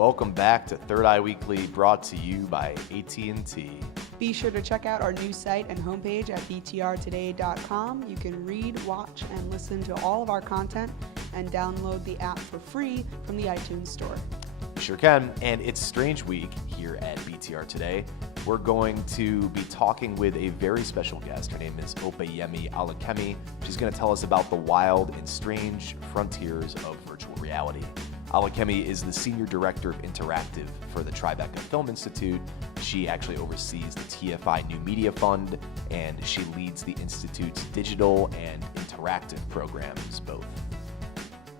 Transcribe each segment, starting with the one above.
Welcome back to Third Eye Weekly, brought to you by AT&T. Be sure to check out our new site and homepage at btrtoday.com. You can read, watch, and listen to all of our content and download the app for free from the iTunes Store. You sure can, and it's Strange Week here at BTR Today. We're going to be talking with a very special guest. Her name is Opeyemi Alakemi. She's going to tell us about the wild and strange frontiers of virtual reality. Alakemi is the Senior Director of Interactive for the Tribeca Film Institute. She actually oversees the TFI New Media Fund, and she leads the Institute's digital and interactive programs, both.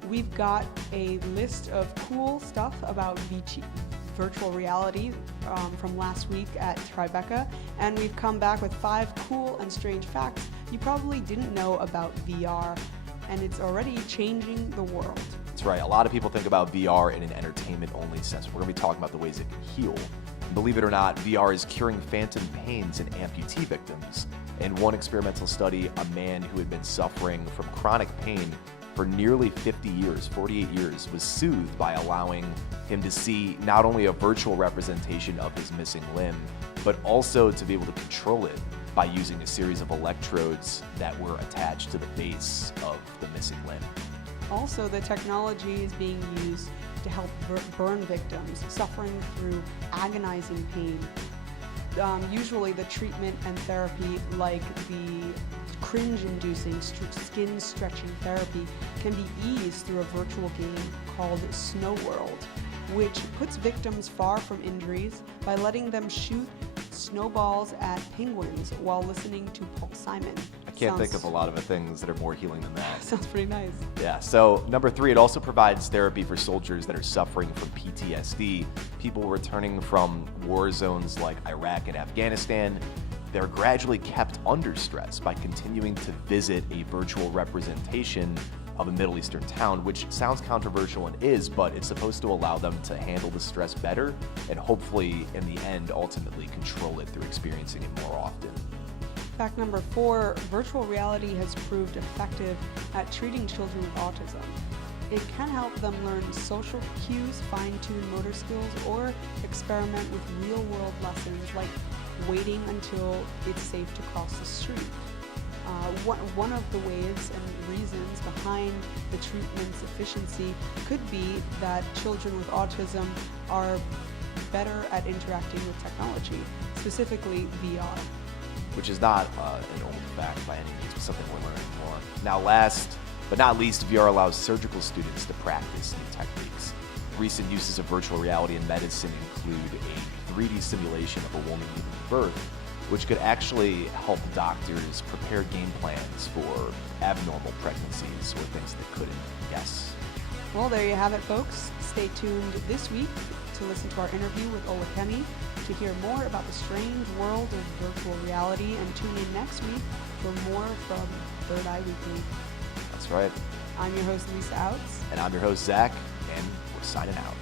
We've got a list of cool stuff about virtual reality from last week at Tribeca, and we've come back with 5 cool and strange facts you probably didn't know about VR, and it's already changing the world. That's right. A lot of people think about VR in an entertainment-only sense. We're going to be talking about the ways it can heal. And believe it or not, VR is curing phantom pains in amputee victims. In one experimental study, a man who had been suffering from chronic pain for nearly 50 years, 48 years, was soothed by allowing him to see not only a virtual representation of his missing limb, but also to be able to control it by using a series of electrodes that were attached to the base of the missing limb. Also, the technology is being used to help burn victims suffering through agonizing pain. Usually the treatment and therapy, like the cringe-inducing skin-stretching therapy, can be eased through a virtual game called Snow World, which puts victims far from injuries by letting them shoot snowballs at penguins while listening to Paul Simon. I can't think of a lot of the things that are more healing than that. Sounds pretty nice. Yeah, so number 3, it also provides therapy for soldiers that are suffering from PTSD, people returning from war zones like Iraq and Afghanistan. They're gradually kept under stress by continuing to visit a virtual representation of a Middle Eastern town, which sounds controversial and is, but it's supposed to allow them to handle the stress better and hopefully, in the end, ultimately control it through experiencing it more often. Fact number 4, virtual reality has proved effective at treating children with autism. It can help them learn social cues, fine-tune motor skills, or experiment with real-world lessons like waiting until it's safe to cross the street. One of the ways and reasons behind the treatment's efficiency could be that children with autism are better at interacting with technology, specifically VR. Which is not an old fact by any means, but something we're learning more. Now, last but not least, VR allows surgical students to practice new techniques. Recent uses of virtual reality in medicine include a 3D simulation of a woman giving birth, which could actually help doctors prepare game plans for abnormal pregnancies or things they couldn't guess. Well, there you have it, folks. Stay tuned this week to listen to our interview with Alakemi to hear more about the strange world of virtual reality, and tune in next week for more from Third Eye Weekly. That's right. I'm your host, Lisa Outs. And I'm your host, Zach, and we're signing out.